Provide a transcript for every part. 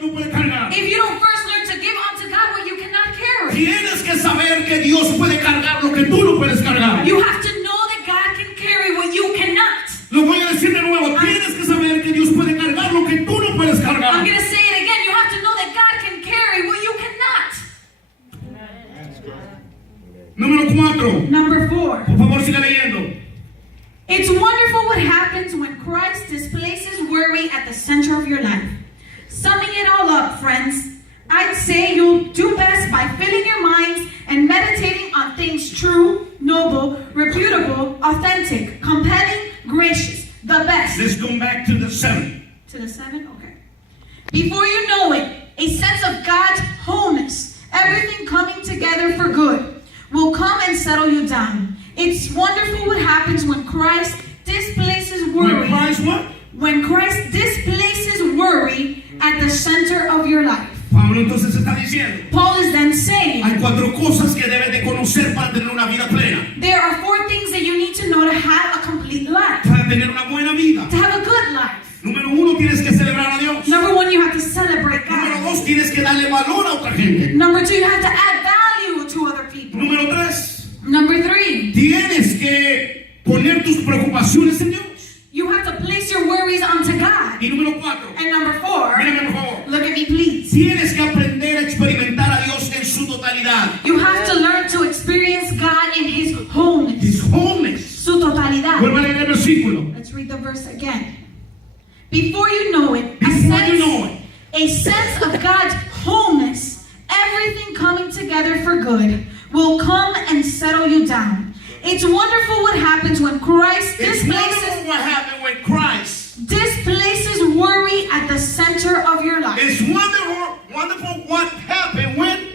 que no puedes cargar. if you don't first learn to give unto God what you cannot carry. Tienes que saber que Dios puede cargar lo que tú no puedes cargar. You have to know that God can carry what you cannot. Lo voy a decir de nuevo. Tienes que saber que Dios puede cargar lo que tú no puedes cargar. I'm going to say it again. You have to know that God can carry what you cannot. Número 4. Number 4. Por favor, siga leyendo. It's wonderful what happens when Christ displaces worry at the center of your life. Summing it all up, friends, I'd say you'll do best by filling your minds and meditating on things true, noble, reputable, authentic, compelling, gracious, the best. Let's go back to the 7. To the 7? Okay. Before you know it, a sense of God's wholeness, everything coming together for good, will come and settle you down. It's wonderful what happens when Christ displaces worry. When Christ what? When Christ displaces worry at the center of your life. Pablo entonces está diciendo, Paul is then saying, hay 4 cosas que debes de conocer para tener una vida plena. there are 4 things that you need to know to have a complete life. Para tener una buena vida. To have a good life. Número 1, tienes que celebrar a Dios. Number 1, you have to celebrate Número God. 2, tienes que darle valor a otra gente. Number 2, you have to add value to other people. Número 3, Number 3, tienes que poner tus preocupaciones en Dios. you have to place your worries onto God. Y número 4, And number 4, mírame por favor, look at me please. tienes que aprender a experimentar a Dios en su totalidad. You have to learn to experience God in His wholeness. His wholeness. Su totalidad. Vuelve a leer el versículo. Let's read the verse again. Before you know it, Before you know it, a sense of God's wholeness, everything coming together for good, will come and settle you down. It's wonderful what happens when Christ it's wonderful what happened when Christ. displaces worry at the center of your life. It's wonderful what happened when.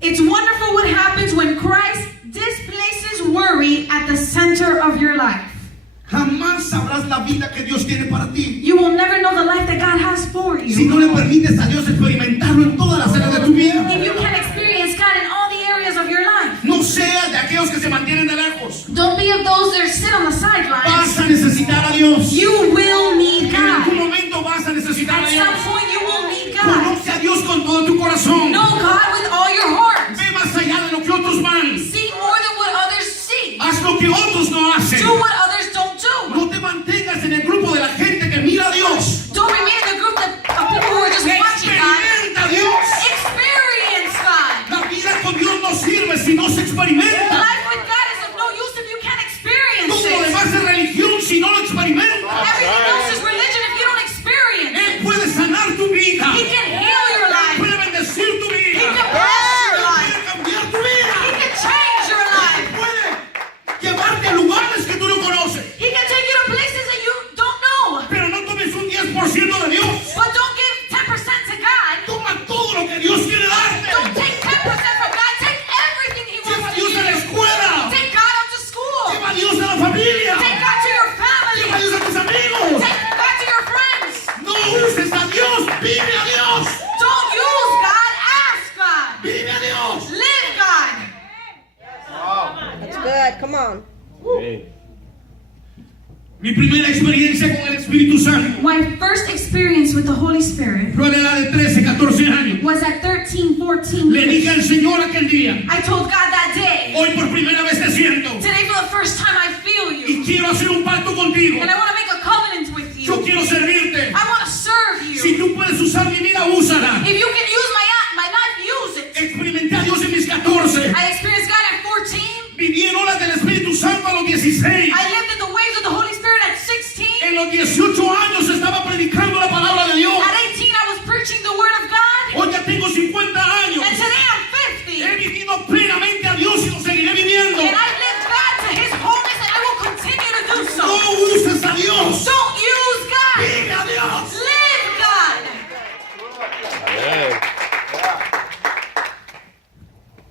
It's wonderful what happens when Christ displaces worry at the center of your life. Jamás sabrás la vida que Dios tiene para ti You will never know the life that God has for si you. no le permites a Dios experimentarlo en todas las áreas de tu vida. If you can experience God in all the areas of your life. No seas de aquellos que se mantienen de lejos. Don't be of those that sit on the sidelines. Vas a necesitar a Dios. You will need En algún God. momento vas a necesitar a At Dios. some point you will need God. Conoce a Dios con todo tu corazón. Know God with all your heart. Ve más allá de lo que otros van. See more than what others see. Haz lo que otros no hacen. Do what others don't do. No te mantengas en el grupo de la gente que mira a Dios. Don't remain in the group of people who are just watching God. Experimenta a Dios. Experience God. La vida con Dios no sirve si no se experimenta. Life with God is of no use if you can't experience Todo lo it. demás es religión si no lo experimentas. Everything else is religion if you don't experience it. Él puede sanar tu vida. He can heal your life. Puede bendecir tu He vida. can bless your life. Puede cambiar tu vida. He can change your life. Puede llevarte a lugares que tú no conoces. He can take you to places that you don't know. Pero no tomes un 10% de Dios. But don't give 10% to God. Toma todo lo que Dios quiere darte. Don't take 10% from God. Take everything He Lleva a wants to Dios a la give you. escuela. Take God out to school. Lleva a Dios a la familia. Take God to your Lleva a family. Dios a tus amigos. Take God to your friends. No uses a Dios. Vive a Dios. Don't use God. Ask God. Vive a Dios. Live God. That's good. Come on. Mi primera experiencia con el Espíritu Santo My first experience with the Holy Spirit fue a la edad de 13, 14 años. was at 13, 14 Le dije years. al Señor aquel día, I told God that day, hoy por primera vez te siento today for the first time I feel y you. quiero hacer un pacto contigo. And I want to make a covenant with you. Yo quiero servirte. I want to serve you. Si tú puedes usar mi vida, úsala. If you can use my life, use it. Experimenté a Dios en mis 14. I experienced God at 14. Viví en olas del Espíritu Santo a los 16. I lived in the waves of the Holy Spirit at 16. En los 18 años estaba predicando la palabra de Dios. At 18, I was preaching the Word of God. Hoy ya tengo 50 años. And today I'm 50. He vivido plenamente a Dios y lo seguiré viviendo. And I've lived God to His wholeness, and I will continue to do so. No uses a Dios. Don't use God. Vive a Dios. Live God.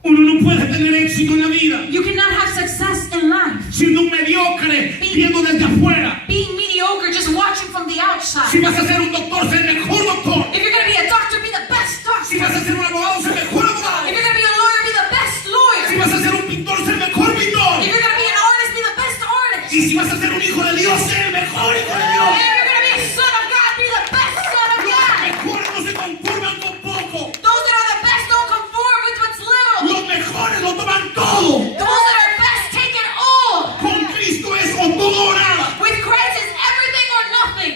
Uno no puede tener éxito en la vida You cannot have success in life siendo un mediocre, viendo desde afuera. being mediocre, just watching from the Si outside. vas a ser un doctor, ser el mejor doctor. If you're going to be a doctor, be the best Si vas doctor. a ser un abogado, ser el mejor abogado. If you're going to be a lawyer, be the best Si lawyer. vas a ser un pintor, ser el mejor pintor. If you're going to be an artist, be the best artist. Y si vas a ser un hijo de Dios, ser el mejor hijo de If Dios. you're going to be a son of God, be the best son of Los God. mejores no se conforman con poco. Those that are the best don't conform with what's little. Los mejores lo toman todo. Those that are best take it all. Con Cristo es o todo o nada. With Christ is everything or nothing.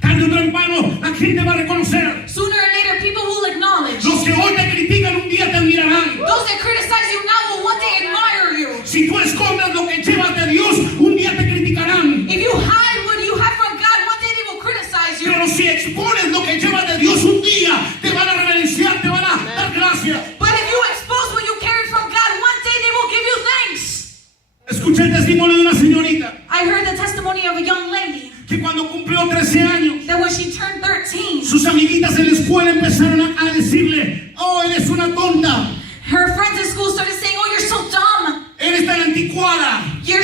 Tarde o temprano la gente va a reconocer. Sooner or later, people will acknowledge. Los que hoy te critican un día te admirarán. Those that criticize you now will one day admire you. Si tú escondes lo que llevas de Dios, un día te criticarán. If you hide what you have from God, one day they will criticize you. Pero si expones lo que llevas de Dios, un día te van a reverenciar, te van a dar gracias. But if you expose what you carry from God, one day they will give you thanks. Escuché el testimonio de una señorita I heard the testimony of a young lady que cuando cumplió 13 años, that when she turned 13, sus amiguitas en la escuela empezaron a decirle, oh, eres una tonta, her friends at school started saying, "Oh, you're so dumb. eres tan anticuada, You're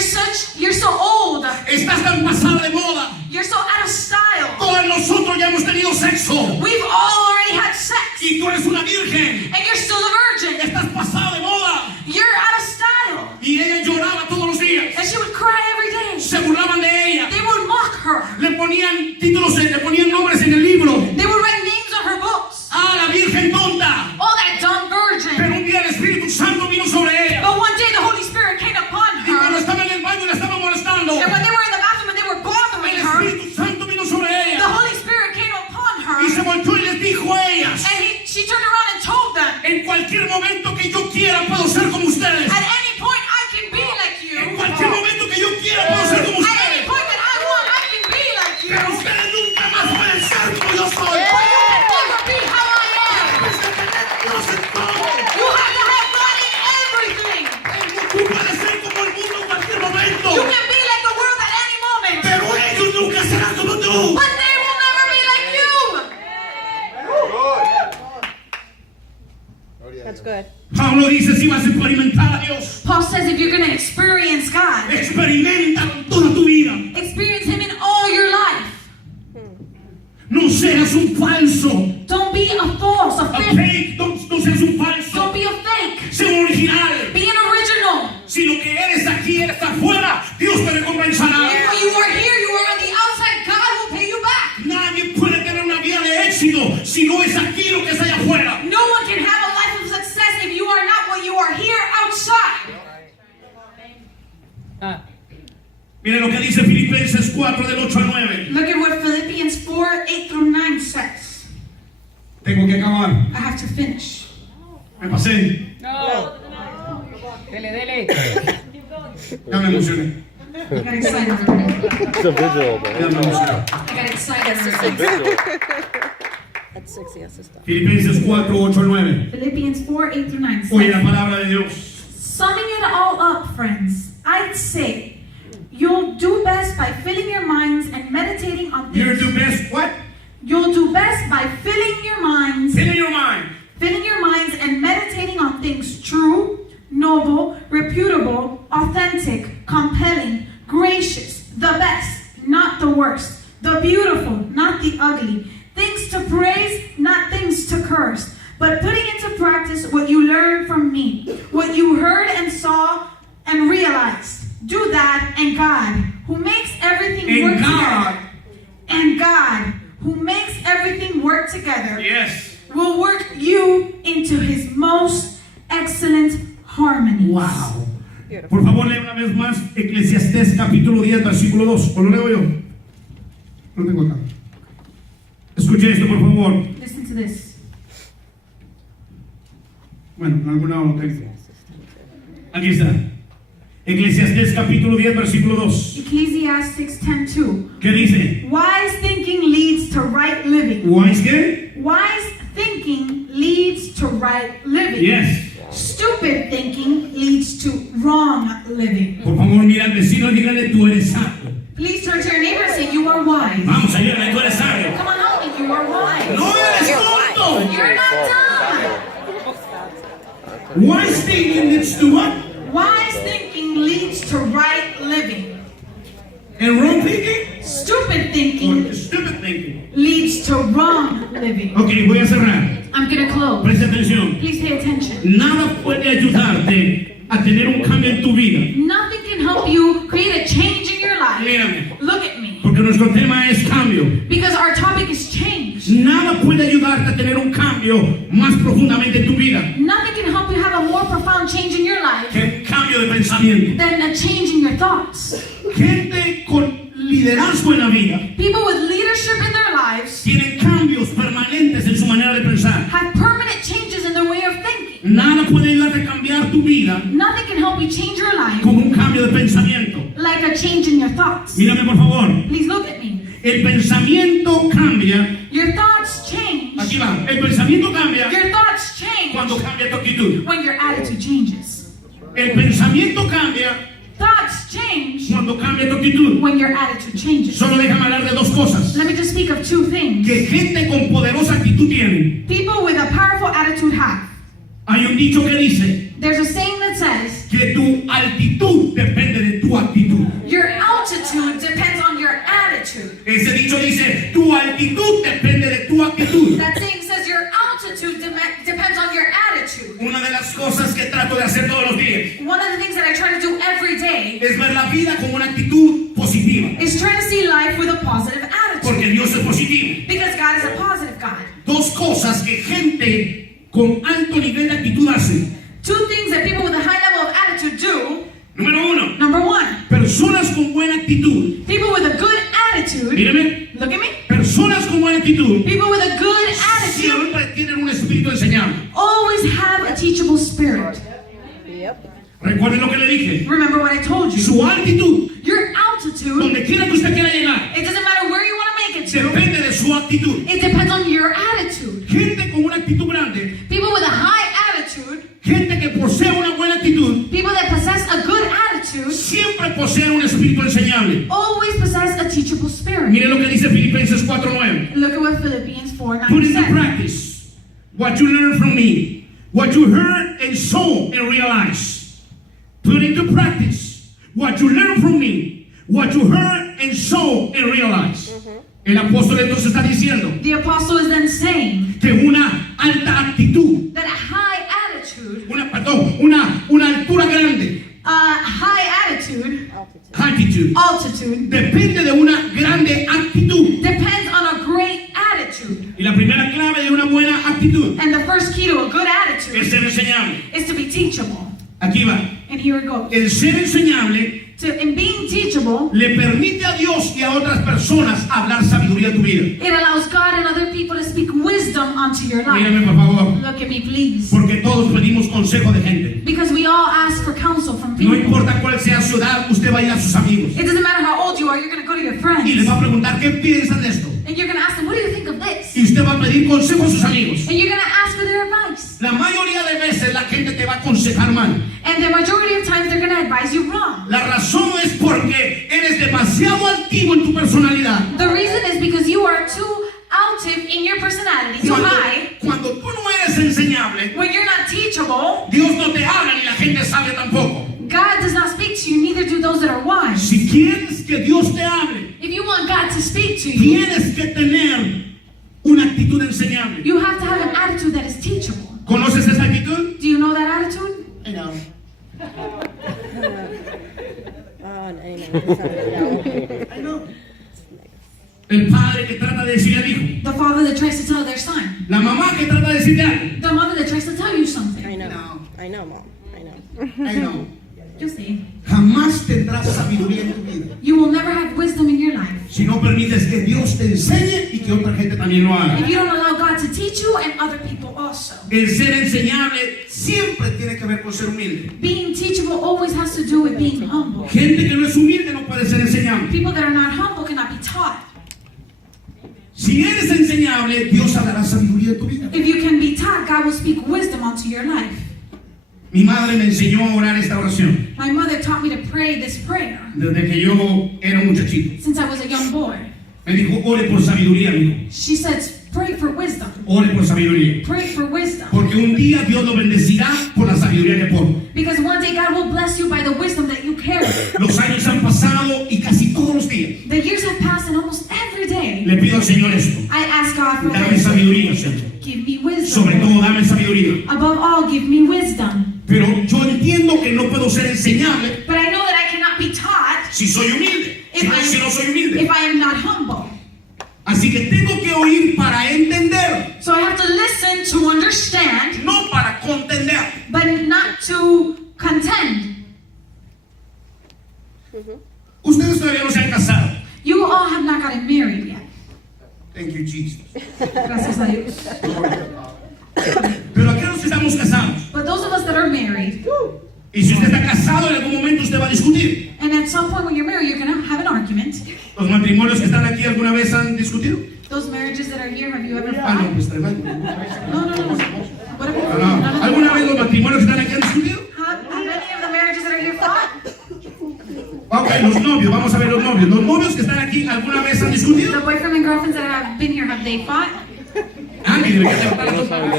so old. estás tan pasada de moda, You're so out of style. todos nosotros ya hemos tenido sexo We've all already had sex, y tú eres una virgen, and you're still a virgin. estás pasada de moda." You're out of style." Y ella lloraba todos los días, And she would cry every day. se burlaban de ella, They would mock her. le ponían títulos, le ponían nombres en el libro. They would write names on her books. Ah, la virgen tonta. Oh, that dumb virgin. Pero un día el Espíritu Santo vino sobre ella. But one day the Holy Spirit came upon Y cuando her. estaba en el baño la estaba molestando. And when they were in the bathroom and they were bothering El her, Espíritu Santo vino sobre the ella. Holy Spirit came upon her. Y se volvió y les dijo a ellas, And she turned around and told them, en cualquier momento que yo quiera puedo ser como ustedes. "At any point I can be like you. En cualquier momento que yo quiera puedo ser como At any ustedes. point that I want, I can be like you. Pero ustedes nunca más pueden ser como yo soy. But you can never be how I am. Tienes que tener Dios en todo. You have to have God in everything. Tú puedes ser como el mundo en cualquier momento. You can be like the world at any moment. Pero ellos nunca serán como tú. But they will never be like you. That's good. Pablo dice, si vas a experimentar a Dios, Paul says if you're going to experience God, experimentalo en toda tu vida. experience Him in all your life. No seas un falso. Don't be a false, a A fake. fake, no seas un falso. Don't be a fake. Sé un original. Be an original. Si lo que eres aquí eres afuera, Dios te recompensará. If what you are here, you are on the outside, God will pay you back. Nadie puede tener una vida de éxito si no es aquí lo que es allá afuera. No one can have a life of success if you are not what you are here outside. Miren lo que dice Filipenses 4 del 8 al 9. Look at what Philippians 4, 8 through 9 says. Tengo que acabar. I have to finish. Me pasé. No. Dele. Ya me emocioné. I got excited already. It's a vigil, Ya me man. emocioné. I got excited It's a already. vigil. That's 6, yes, sister. Filipenses 4, 8 al 9. Philippians 4, 8 through 9 Oye la says. palabra de Dios. Summing it all up, friends, I'd say you'll do best by filling your minds and meditating on You're things. the best. What? You'll do best by filling your minds Fill in your mind. and meditating on things true, noble, reputable, authentic, compelling, gracious, the best, not the worst, the beautiful, not the ugly, things to praise, not things to curse, but putting into practice what you learned from me, what you heard and saw and realized. Do that, and God, who makes everything work together, and God, who makes everything work together, Yes. will work you into His most excellent harmony. Wow. Por favor, lee una vez más Eclesiastés capítulo 10, versículo 2. ¿O lo leo yo? Lo tengo acá. Escuche esto, por favor. Listen to this. Bueno, en algún lado lo tengo. Aquí está. Eclesiastés capítulo 10, versículo 2. Ecclesiastes 10:2. ¿Qué dice? Wise thinking leads to right living. ¿Wise qué? Wise thinking leads to right living. Yes. Stupid thinking leads to wrong living. Por favor, mira al vecino y dígale, tú eres sabio. Please turn to your neighbor and say, you are wise. Vamos, ayúdame, tú eres sabio. Come on, help me. You are wise. No eres tonto. You're not dumb. Wise thinking leads to what? Wise thinking leads to right living. And wrong thinking? Stupid thinking Or stupid thinking. leads to wrong living. Ok, voy a cerrar. I'm going to close. Presta atención. Please pay attention. Nada puede ayudarte a tener un cambio en tu vida. Nothing can help you create a change in your life. Mírame. Look at me. Porque no nuestro tema es cambio. Because our topic is change. Nada puede ayudarte a tener un cambio más profundamente en tu vida Nothing can help you have a more profound change in your life que un cambio de pensamiento. than a change in your thoughts. Gente con liderazgo en la vida People with leadership in their lives tienen cambios permanentes en su manera de pensar. have permanent changes in their way of thinking. Nada puede ayudarte a cambiar tu vida Nothing can help you change your life como un cambio de pensamiento. like a change in your thoughts. Mírame por favor. Please look at me. El pensamiento cambia. Your thoughts change. Aquí va. El pensamiento cambia Your thoughts change cuando cambia tu actitud. when your attitude changes. El pensamiento cambia Thoughts change cuando cambia tu actitud. when your attitude changes. Solo déjame hablar de dos cosas Let me just speak of two things. que gente con poderosa actitud tienen. People with a powerful attitude have. Hay un dicho que dice There's a saying that says, que tu altitud depende de tu actitud. your altitude depends on your attitude. Ese dicho dice, tu altitud depende de tu actitud. That saying says your altitude depends on your attitude. Una de las cosas que trato de hacer todos los días One of the things that I try to do every day es ver la vida con una actitud positiva. is try to see life with a positive Porque attitude. Dios es positivo. Because God is a positive God. Dos cosas que gente con alto nivel de actitud hace. Two things that people with a high level of attitude do. Número uno, Number one, personas con buena actitud. people with a good attitude. Mírame, Look at me. personas con buena actitud People with a good attitude siempre tienen un espíritu enseñable. always have a teachable spirit. Yep. Recuerden lo que le dije. Remember what I told you. Su altitud, Your altitude, donde quiera que usted quiera llegar, it doesn't matter where you want to make it to. depende de su actitud. It depends on your attitude. Gente con una actitud grande, People with a high attitude, gente que posee una buena actitud, people that possess a good attitude, siempre posee un espíritu enseñable. always possess a teachable spirit. Mire lo que dice Filipenses 4:9. Look at what Philippians 4:9 Put into says. practice what you learned from me, what you heard and saw and realized. Put into practice what you learned from me, what you heard and saw and realized. El apóstol entonces está diciendo The apostle is then saying que una alta actitud, that a high attitude, una altura grande, high attitude, altitude, depende de una grande actitud. depends on a great attitude. Y la primera clave de una buena actitud And the first key to a good es attitude ser enseñable. is to be teachable. Aquí va. And here it goes. El ser enseñable In being teachable, le permite a Dios y a otras personas hablar sabiduría a tu vida. it allows God and other people to speak wisdom onto your life. Mírame por favor, Look at me, please. porque todos pedimos consejo de gente. Because we all ask for counsel from No people. importa cuál sea su edad, usted va a ir a sus amigos It doesn't matter how old you are, you're going to go to your y les friends. va a preguntar qué piensan de esto. And you're going to ask them, what do you think of this? Y usted va a pedir consejo a sus amigos. And you're going to ask for their advice. La mayoría de veces la gente te va a aconsejar mal. And the majority of times they're going to advise you wrong. La razón es porque eres demasiado altivo en tu personalidad. The reason is because you are too altive in your personality, too high. Cuando tú no eres enseñable, When you're not teachable, Dios no te habla ni la gente sabe tampoco. God does not speak to you, neither do those that are wise. Si quieres que Dios te hable, If you want God to speak to you, tienes que tener una actitud enseñable. you have to have an attitude that is teachable. ¿Conoces esa actitud? Do you know that attitude? No. Oh, no. I know. El padre que trata de decirle al hijo. The father that tries to tell their son. La mamá que trata de decirle algo. The mother that tries to tell you something. I know. No. I know, Mom. I know. I know. Just say, Jamás tendrás sabiduría en tu vida you will never have wisdom in your life si no permites que Dios te enseñe y que otra gente también lo haga. if you don't allow God to teach you and other people also. El ser enseñable siempre tiene que ver con ser humilde. Being teachable always has to do with being humble. Gente que no es humilde no puede ser enseñable. People that are not humble cannot be taught. Si eres enseñable, Dios hablará sabiduría en tu vida. If you can be taught, God will speak wisdom onto your life. Mi madre me enseñó a orar esta oración My mother taught me to pray this prayer desde que yo era un muchachito. since I was a young boy. Me dijo, ore por sabiduría, mijo. She said, pray for wisdom. Ore por sabiduría. Pray for wisdom. Porque un día Dios lo bendecirá por la sabiduría que pone. Because one day God will bless you by the wisdom that you carry. Los años han pasado y casi todos los días The years have passed and almost every day le pido al Señor esto. I ask God for Dame wisdom. sabiduría, Señor. Give me Sobre wisdom. todo, dame sabiduría. Above all, give me wisdom. Pero yo entiendo que no puedo ser enseñable But I know that I cannot be taught si soy humilde. Si no soy humilde. if I am not humble. Así que tengo que oír para entender, So I have to listen to understand, no para contender. but not to contend. Ustedes todavía no se han casado. You all have not gotten married yet. Thank you, Jesus. Gracias a Dios. Pero aquellos que estamos casados, But those of us that are married, y si usted está casado, en algún momento usted va a discutir. and at some point when you're married, you're going to have an argument. ¿Los matrimonios que están aquí alguna vez han discutido? Those marriages that are here, have you ever Ah, no, fought? pues tremendo. No. Whatever. Ah, no. ¿Alguna vez los matrimonios que están aquí han discutido? Have any of the marriages that are here fought? Ok, los novios, vamos a ver los novios. ¿Los novios que están aquí alguna vez han The discutido? boyfriend and girlfriends that have been here, have they fought? Ah, que deberían levantar las dos manos.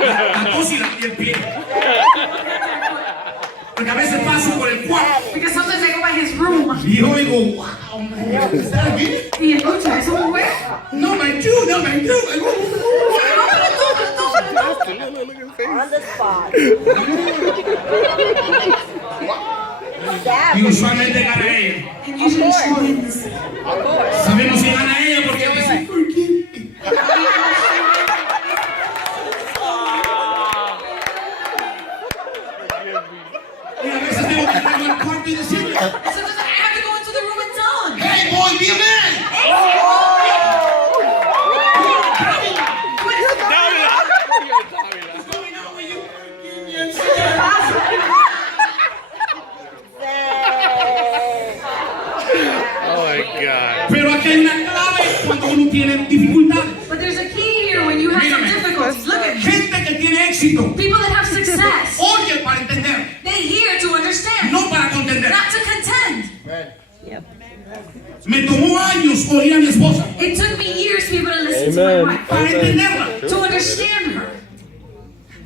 La tos y el pie. Porque a veces paso por el cuarto Because sometimes I go by his room. y yo digo, wow, man, ¿está aquí? Y escucha, ¿eso es bueno? No, my dude, no, my dude. On the spot. Y usualmente gana ella. And usually she wins. Sabemos que gana ella porque ella dice, forgive me. Y a veces tengo que entrar al cuarto y decirle, And sometimes I have to go into the room and tell him. hey boy, be a man. What's going on when you forgive me and say that? Oh my God. Pero aquí hay una clave cuando uno tiene dificultades. But there's a key here when you have some difficulties. Look at me. Gente que tiene éxito, People that have success, oye para entender, they hear to understand, no para contender. not to contend. Yep. Me tomó años oír a mi esposa It took me years to be able to listen to my Amen. wife, para entenderla. to understand her.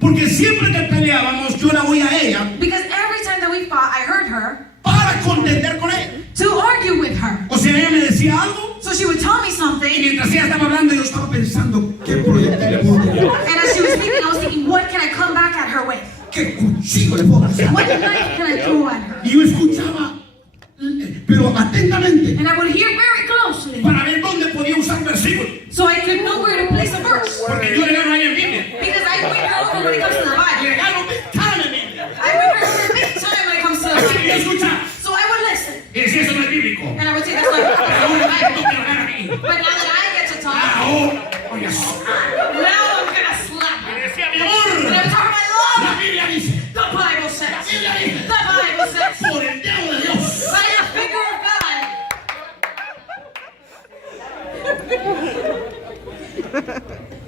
Porque siempre que peleábamos, yo la oía a ella Because every time that we fought, I heard her para contender con ella. to argue with her. O sea, ella me decía algo So she would tell me y something, mientras ella estaba hablando, yo estaba pensando, ¿qué proyecto le puedo dar? and as she was speaking, I was thinking, what can I come back at her with? ¿Qué cuchillo le puedo dar? What knife can I throw at her? Y yo escuchaba, pero atentamente, And I would hear very closely, para ver dónde podía usar versículos. so I could know where to place a verse. Porque yo le gano ahí en Biblia. Because I win her over when it comes to the Le Bible. gano big time en Biblia. I win her over big time when it comes to the Así que yo Bible. escuchaba. So I would listen, Y decía, eso no es bíblico. and I would say, that's not the Ahora Bible. no quiero ganar a mí. But now that I get to talk, Ahora, oye, now I'm gonna slap me her. decía, mi And amor, every time I la love, Biblia dice, the Bible says, Biblia dice, the Bible says, por el dedo de Dios. by the finger of God.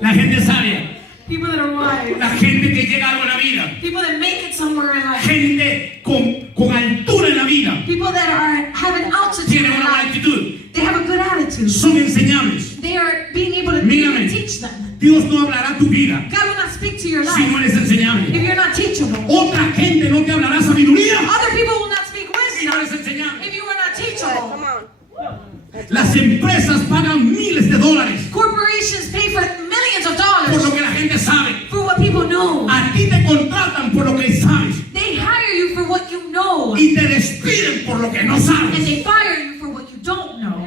La gente sabia, People that are wise, la gente que llega a algo en la vida, people that make it somewhere in life, gente con altura en la vida, people that have an altitude tienen in una buena life, actitud, they have a good attitude. son enseñables. They are being able to Mírame. teach them. Dios no hablará tu vida God will not speak to your si no life eres enseñable. if you're not teachable. Otra gente no te hablará sabiduría Other people will not speak si no wisdom eres enseñable. if you are not Come teachable. on. Las empresas pagan miles de dólares Corporations pay for millions of por lo dollars que la gente sabe. for what people know. A ti te contratan por lo que sabes They hire you for what you know, y te despiden por lo que no and sabes. they fire you for what you don't know.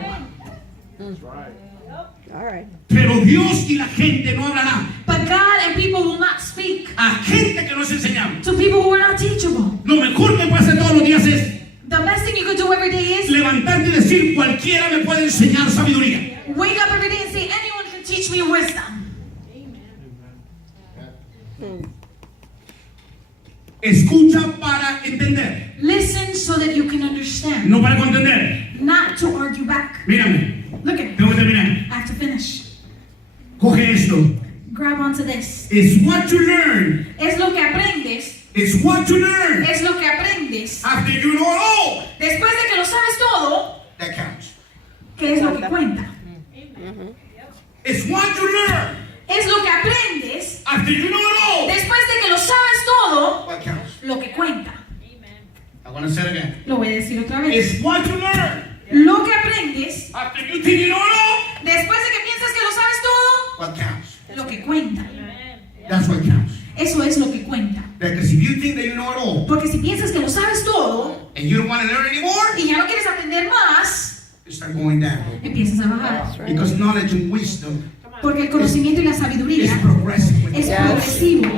All right. Pero Dios y la gente no hablarán But God and people will not speak a gente que no es enseñable. to people who are not teachable. Lo mejor que puedes hacer todos los días es The best thing you could do every day is levantarte y decir, cualquiera me puede enseñar sabiduría. wake up every day and say, anyone can teach me wisdom. Escucha para entender, Listen so that you can understand, no para contender. not to argue back. Mírame, Look at me. tengo que terminar. I have to finish. Coge esto. Grab onto this. It's what you learn. Es lo que aprendes. It's what you learn. Es lo que aprendes. After you know it all, Después de que lo sabes todo, that counts. ¿qué es lo que cuenta? It's what you learn. Es lo que aprendes. After you know it all, Después de que lo sabes todo, what counts. lo que cuenta. I want to say it again. Lo voy a decir otra vez. It's what you learn. Lo que aprendes. After you think you know it all, Después de que piensas que lo sabes todo, what counts. lo que cuenta. That's what counts. Eso es lo que cuenta. Because if you think that you know it all Porque si piensas que lo sabes todo and you don't want to learn anymore, y ya no quieres aprender más, start going down. empiezas a bajar. Because knowledge and wisdom Porque el conocimiento y la is sabiduría progressive. es progresivo.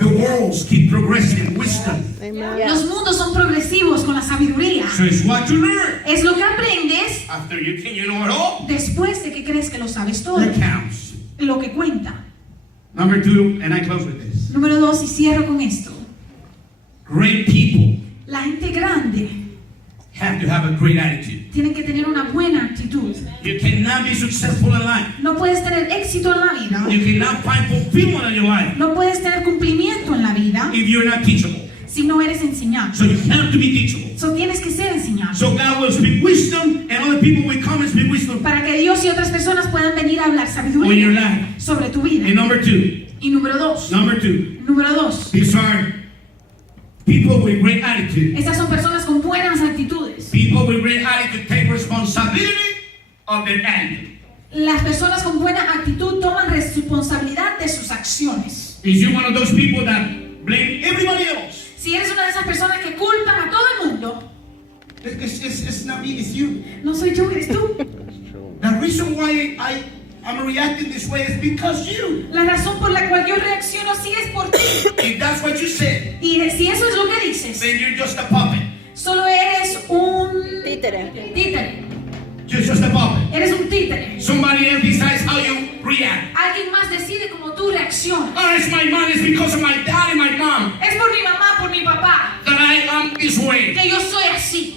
The worlds keep progressing in wisdom. Amen. Los mundos son progresivos con la sabiduría. So it's what you learn. Es lo que aprendes After you think you know it all, después de que crees que lo sabes todo. that counts. Lo que cuenta. Number 2, and I close with this. Número 2, y cierro con esto. Great people La gente grande have to have a great attitude. tiene que tener una buena actitud. You cannot be successful in life. No puedes tener éxito en la vida. You cannot find fulfillment in your life No puedes tener cumplimiento en la vida if you're not teachable. si no eres enseñado. So you have to be teachable. So tienes que ser enseñado. So God will speak wisdom, and other people will come and speak wisdom Para que Dios y otras personas puedan venir a hablar on your sabiduría life. sobre tu vida. And number 2, Y número 2. Número 2. these are people with great attitude. Estas son personas con buenas actitudes. People with great attitude take responsibility of their attitude. Las personas con buena actitud toman responsabilidad de sus acciones. Is you one of those people that blame everybody else? Si eres una de esas personas que culpan a todo el mundo, It's not me, it's you. no soy yo, eres tú. The reason why I'm reacting this way is because you. La razón por la cual yo reacciono así es por ti. If that's what you said, Y si eso es lo que dices, then you're just a puppet. solo eres un Títere. títere. You're just a puppet. Eres un títere. Somebody else decides how you react. Alguien más decide cómo tú reaccionas. Oh, it's my mom, it's because of my dad and my mom Es por mi mamá, por mi papá, that I am this way. que yo soy así.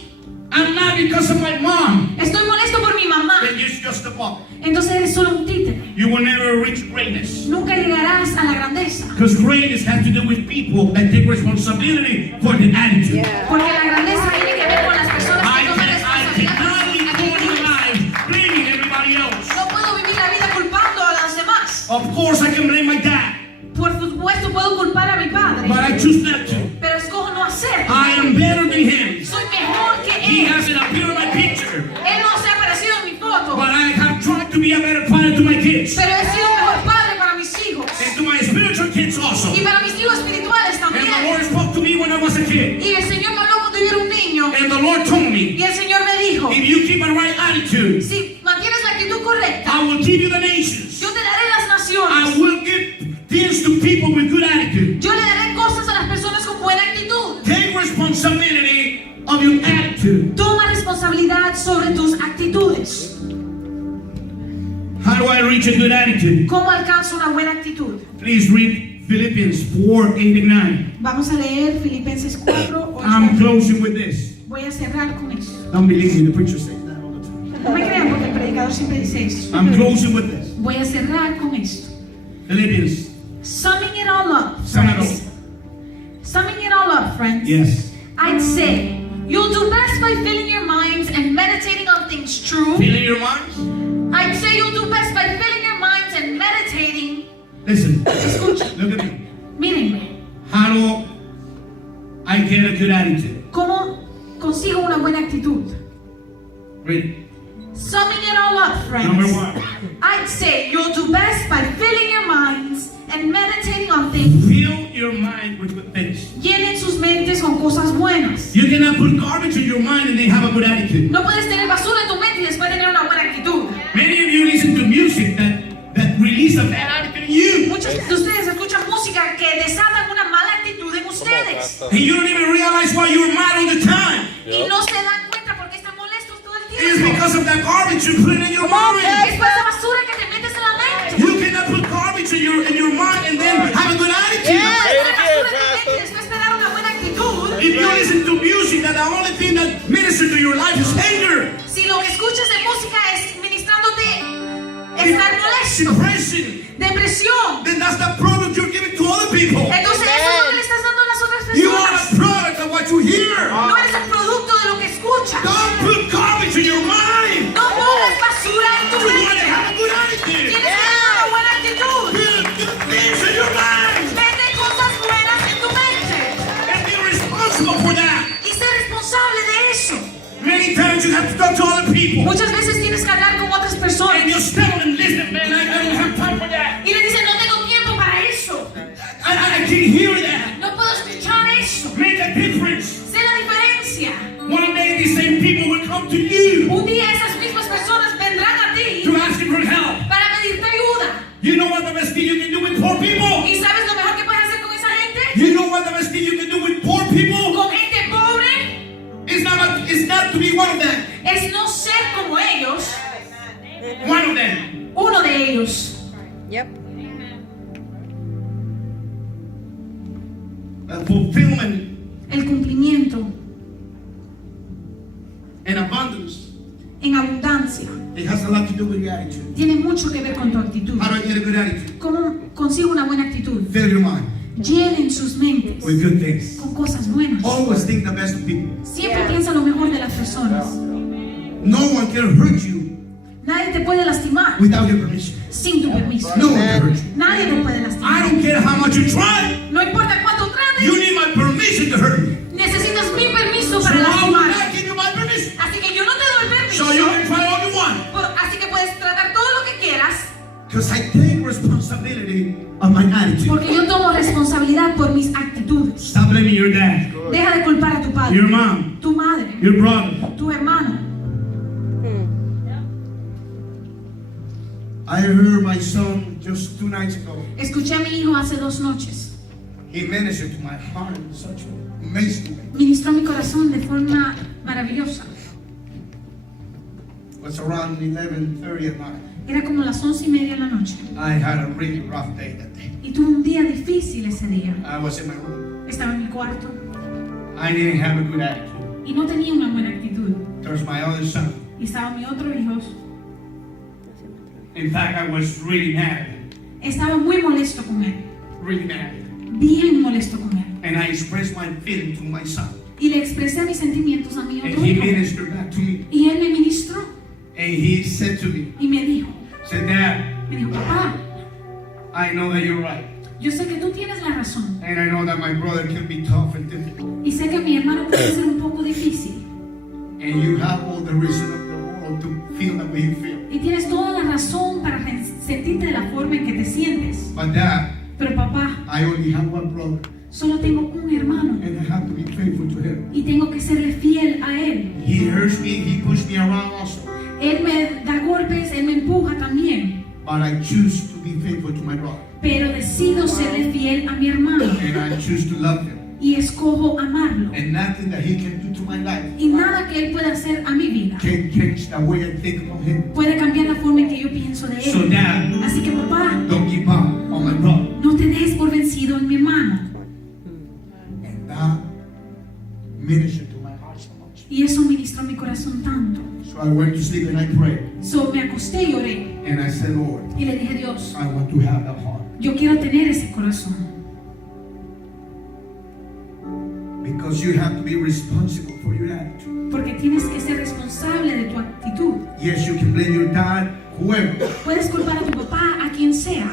I'm not because of my mom. Estoy molesto por mi mamá. Then you're just a puppet. Entonces eres solo un títere. You will never reach greatness. Nunca llegarás a la grandeza. Because greatness has to do with people that take responsibility for their attitude. Yeah. Porque la grandeza tiene que ver con las personas que toman responsabilidad. cannot be going life blaming everybody else. No puedo vivir la vida culpando a los demás. Of course, I can blame my dad, Por supuesto puedo culpar a mi padre, but I choose not to. pero escojo no hacerlo. I am better than him. Soy mejor que He él. hasn't appeared in my picture, Él no se ha aparecido en mi foto, but I have tried to be a better father to my kids pero he sido un mejor padre para mis hijos and to my spiritual kids also. y para mis hijos espirituales And the también. Lord spoke to me when I was a kid, Y el Señor me habló cuando yo era un niño and the Lord told me, y el Señor me dijo, if you keep a right attitude, si mantienes la actitud correcta, I will give you the nations. yo te daré las I naciones. will give things to people with good attitude. Yo le daré cosas a las personas con buena actitud. Take responsibility of your attitude. Toma responsabilidad sobre tus actitudes. How do I reach a good attitude? ¿Cómo alcanzo una buena actitud? Please read Philippians 4:8-9. Vamos a leer Filipenses 4, 8. I'm closing with this. Voy a cerrar con eso. Don't believe me, the preacher says that all the time. No me crean porque el predicador siempre dice eso. I'm closing with this. Voy a cerrar con esto. Philippians. Summing it all up, Sum it friends. Summing it all up, friends. Yes. I'd say you'll do best by filling your minds and meditating on things true. Feeling your minds? I'd say you'll do best by filling your minds and meditating. Listen. Escuchen, Look at me. mírenme. How do I get a good attitude? ¿Cómo consigo una buena actitud? Read it. Summing it all up, friends. Number 1. I'd say you'll do best by filling your minds and meditating on things. Fill your mind with good things. Llenen sus mentes con cosas buenas. You cannot put garbage in your mind and then have a good attitude. No puedes tener basura en tu mente y después tener una buena actitud. Many of you listen to music that release a bad attitude in you. Muchos de ustedes escuchan música que desatan una mala actitud en ustedes. And you don't even realize why you're mad all the time. Y no se dan cuenta porque están molestos todo el It's tiempo. because of that garbage you put in your mind. Es por esa basura que te metes en la mente. You cannot put garbage in your mind and then have a good attitude. No puedes tener basura en tu mente y después tener una buena actitud. If you listen to music, that the only thing that ministers to your life is anger, Si lo que escuchas de música es ministrándote estar molesto, depression, depresión, then that's the product you're giving to other people. entonces eso es lo que le estás dando a las otras You are personas. a product of what you hear. No eres el producto de lo que escuchas. Don't put garbage in your mind. No pongas basura en tu You want to mente. have a good attitude. Tienes que tener una buena actitud. Put good things in your mind Mete cosas buenas en tu mente and be responsible for that. y sé responsable de eso. Many times you have to talk to other people Muchas veces tienes que hablar con otras personas and just tell them, listen, man, I don't have time for that. y le dices, no tengo tiempo para eso. I can't hear that. No puedo escuchar eso. Make a difference. Sé la diferencia. One day these same people will come to you Un día esas mismas You know what the best thing you can do with poor people? ¿Y sabes lo mejor que puedes hacer con esa gente? You know what the best thing you can do with poor people? Con gente pobre It's not to be one of them. es no ser como ellos, One of them. uno de ellos. Yep. Fulfillment El cumplimiento and abundance. en abundancia It has a lot to do with your attitude. tiene mucho que ver con tu actitud. How do I get a good attitude? ¿Cómo consigo una buena actitud? Fill your mind Llenen sus mentes with good things. con cosas buenas. Always think the best of people. Siempre piensa lo mejor de las personas. No one can hurt you Nadie te puede lastimar without your permission. sin tu permiso. No one can hurt you. Nadie te puede I lastimar. don't care how much you try. No importa cuánto trates, You need my permission to hurt me. necesitas mi permiso So para I will lastimar. not give you my permission. Así que yo no te doy permiso. So you can try all you want. Así que puedes tratar todo lo que quieras. Because I take responsibility of my attitude. Porque yo tomo responsabilidad por mis actitudes. Stop blaming your dad, Deja de culpar a tu padre, your mom, tu madre, your brother. tu hermano. I heard my son just 2 nights ago. Escuché a mi hijo hace 2 noches. He ministered to my heart in such an amazing way. Ministró mi corazón de forma maravillosa. It was around 11:30 at night. Era como las 11:30 de la noche. I had a really rough day that day. Y tuve un día difícil ese día. I was in my room. Estaba en mi cuarto I didn't have a good attitude. y no tenía una buena actitud. There's my other son. Y estaba mi otro hijo. In fact, I was really mad. Estaba muy molesto con él. Really mad. Bien molesto con él. And I expressed my feeling to my son. Y le expresé mis sentimientos a mi And otro he hijo. ministered back to me. Y él me ministró And he said to me, y me dijo, Dad, papá, I know that you're right. yo sé que tú tienes la razón. And I know that my brother can be tough and difficult. Y sé que mi hermano puede ser un poco difícil. And you have all the reason of the world to feel the way you feel. Y tienes toda la razón para sentirte de la forma en que te sientes. But Dad, Pero papá, I only have one brother. solo tengo un hermano. And I have to be faithful to him. Y tengo que serle fiel a él. He hurts me, he pushes me around also. Él me da golpes, él me empuja también. But I choose to be faithful to my brother. Pero decido serle fiel a mi hermano. And I choose to love him. Y escojo amarlo. And nothing that he can do to my life Y nada que él pueda hacer a mi vida can change the way I think about him. puede cambiar la forma en que yo pienso de So él. Dad, Así que papá, don't give up on my brother. no te dejes por vencido en mi hermano. And that ministered to my heart so much. Y eso ministró mi corazón tanto. So I went to sleep and I prayed. So me acosté y oré. And I said, Lord, Y le dije, Dios, I want to have that heart. yo quiero tener ese corazón. Because you have to be responsible for your attitude. Porque tienes que ser responsable de tu actitud. Yes, you can blame your dad, whoever. Puedes culpar a tu papá, a quien sea.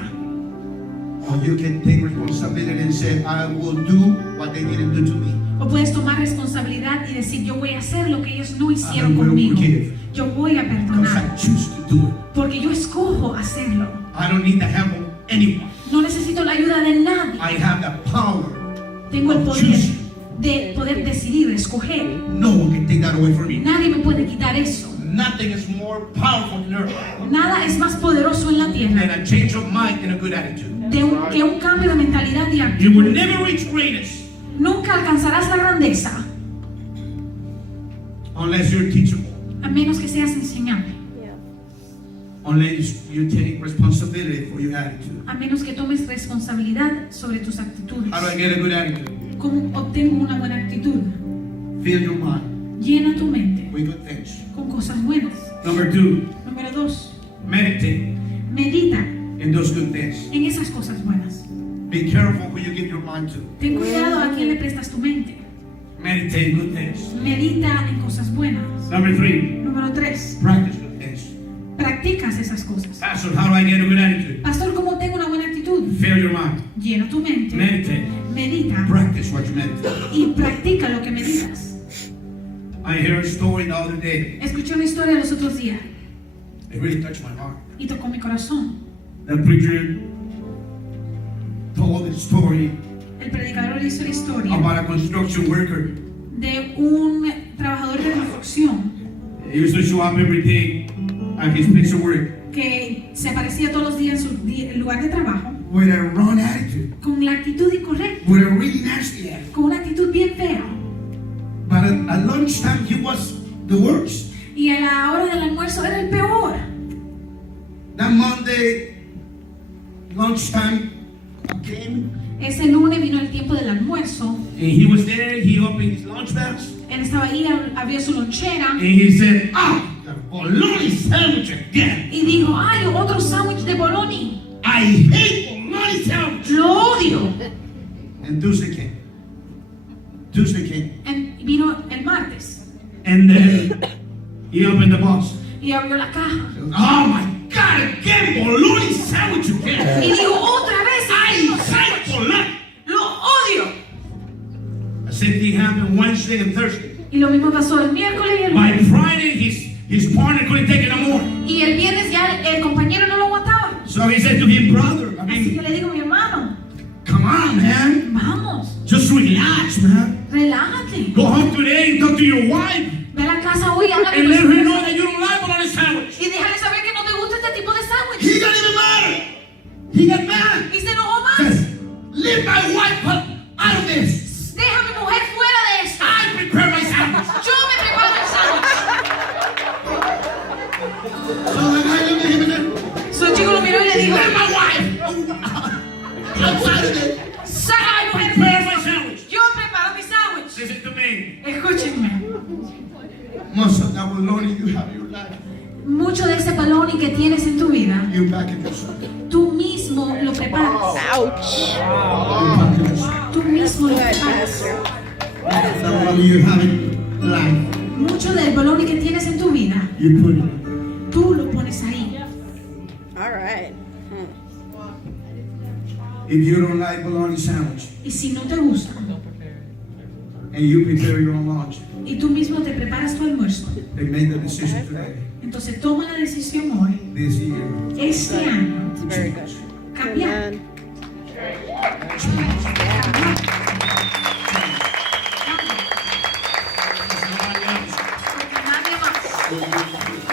Or you can take responsibility and say, I will do what they didn't do to me. O puedes tomar responsabilidad y decir, yo voy a hacer lo que ellos no hicieron I will conmigo. forgive. Yo voy a Because perdonar. I choose to do it. Porque yo escojo hacerlo. I don't need the help of anyone. No necesito la ayuda de nadie. I have the power. Tengo el of poder choosing. de poder decidir, escoger. No one can take that away from me. Nadie me puede quitar eso. Nothing is more powerful than earth Nada es más poderoso en la tierra than a change of mind and a good attitude. que un cambio de mentalidad y You actitud. will never reach greatness Nunca alcanzarás la grandeza unless you're teachable. a menos que seas enseñable. Unless you take responsibility for your attitude. A menos que tomes responsabilidad sobre tus actitudes. How do I get a good attitude? ¿Cómo obtengo una buena actitud? Fill your mind Llena tu mente with good things. con cosas buenas. Number 2, Número 2. meditate Medita in those good things. en esas cosas buenas. Be careful who you give your mind to. Ten cuidado a quién le prestas tu mente. Meditate good things. Medita en cosas buenas. Number 3, Número 3. practice good things. Practicas esas cosas. Pastor, how do I get a good attitude? Pastor, ¿cómo tengo una buena actitud? Fill your mind. Llena tu mente. Meditate. Medita Practice what you meditate. y practica lo que meditas. I heard a story the other day. Escuché una historia los otros días It really touched my heart. y tocó mi corazón. The preacher told the story El predicador hizo la historia about a construction worker. de un trabajador de construcción He used to show up every day at his place of work. que se aparecía todos los días en su lugar de trabajo with a wrong attitude, con la actitud incorrecta, with a really nasty attitude. con una actitud bien fea. But at lunchtime, he was the worst. Y a la hora del almuerzo era el peor. That Monday, lunchtime came, Ese lunes vino el tiempo del almuerzo. and he was there. He opened his lunch box, Él estaba ahí, abrió su lonchera and he said, "Ah, the bologna sandwich again. y dijo, ay, otro sándwich de bologna. I hate bologna sandwich." Lo odio. And Tuesday came. Tuesday came, Vino el martes and then he opened the box. y abrió la caja. Oh my God, again, bologna sandwich again. Y dijo, otra vez, I hate bologna. lo odio. The same thing happened Wednesday and Thursday. Y lo mismo pasó el miércoles y el By lunes. Friday, his partner couldn't take it no more. Y el viernes ya el compañero no lo aguantaba. So he said to him, "Brother, Así que le digo, mi hermano, come on, man. vamos, Just relax, man. relájate. Go home today and talk to your wife Ve a la casa hoy y habla con and tu let her esposa. know that you don't like bologna sandwich." Y déjale saber que no te gusta este tipo de sándwich. He got even mad. He got mad. Y se enojó más. Says, "Leave my wife out of this. Deja a mi mujer fuera de esto. I prepare my sandwich." Yo me preparo el sándwich. So the guy looked at him and said, So el chico lo miró y le dijo, "Leave my wife outside of this. saca a mi mujer. Prepare my sandwich." Yo preparo mi sándwich. Listen to me. Escúchenme. Most of that bologna you have in your life, Mucho de ese bologna que tienes en tu vida, you pack it yourself. tú mismo lo preparas. Ouch. You pack it yourself. Tú mismo lo Good, preparas. Pastor. Some of you have it in life. Mucho del bologna que tienes en tu vida, You put it. tú lo pones ahí. All right. If you don't like bologna sandwich Y si no te gusta, and you prepare your own lunch, y tú mismo te preparas tu almuerzo, they made the decision today, entonces toma la decisión hoy, this year, este año, It's very good. cambiar. Amen. Porque nadie más.